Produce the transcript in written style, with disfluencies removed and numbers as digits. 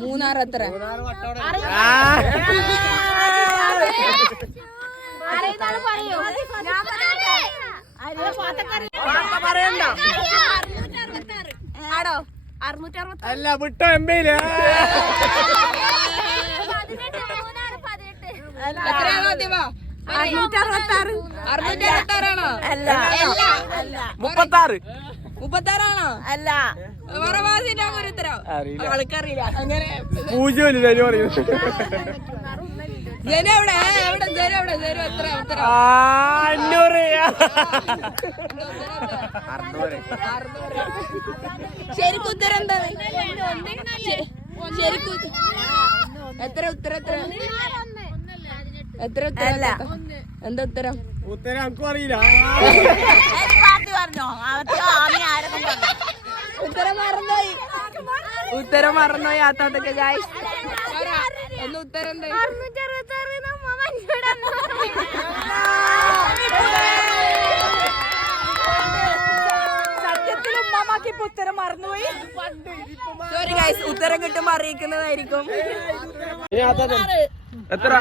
മൂന്നാർ എത്ര? അല്ല വിട്ടോ എംബയില് എത്രയാണോ ആദ്യമാ? 666ആണോ? 36ആണോ? അല്ല ആൾക്കറിയില്ല. അങ്ങനെ പൂജ്യം പറയൂ. എവിടെ എത്ര 500. ശരിക്കും ഉത്തരം എന്താ? ശരിക്കും എത്ര ഉത്തരം? എത്ര ഉത്തരം? എന്താ ഉത്തരം? ഉത്തരം എനിക്കും അറിയില്ല. ഉത്തരം മറന്നോയി ആത്താത്തൊക്കെ ഗായ്സ്. ഒന്ന് ഉത്തരം സത്യത്തിൽ ഉമ്മാമാക്ക് ഇപ്പൊ ഉത്തരം മറന്നുപോയി. സോറി ഗായ്സ്, ഉത്തരം കിട്ടുമ്പോ അറിയിക്കുന്നതായിരിക്കും. എത്ര?